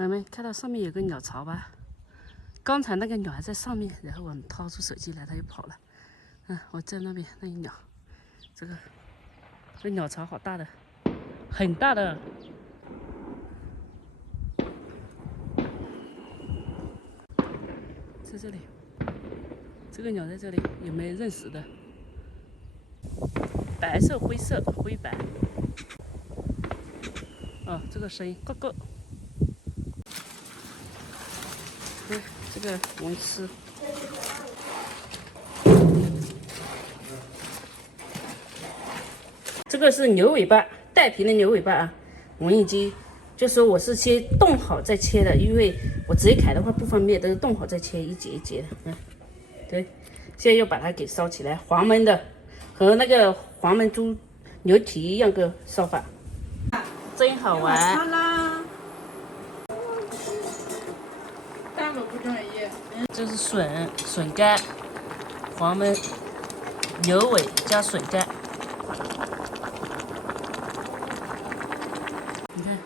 朋友们看到上面有个鸟巢吧？刚才那个鸟还在上面，然后我们掏出手机来，它又跑了。我在那边那一鸟，这鸟巢好大的，很大的。在这里，这个鸟在这里，有没有认识的？白色、灰色、灰白。哦，这个声音，咯咯。这个文吃。这个是牛尾巴，带皮的牛尾巴啊。我已经就说我是先冻好再切的，因为我直接砍的话不方便，都是冻好再切，一节一节的。对，现在又把它给烧起来，黄焖的，和那个黄焖猪牛蹄一样个烧法，真好玩。大个不专业。这是笋干，黄焖牛尾加笋干。你看，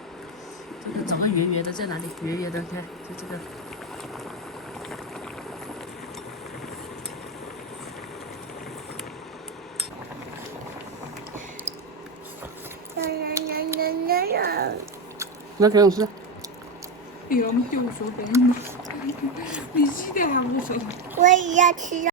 这个找个圆圆的在哪里？圆圆的，看，就这个。那给我吃。有没有说给你？你记得还不熟？我也要吃。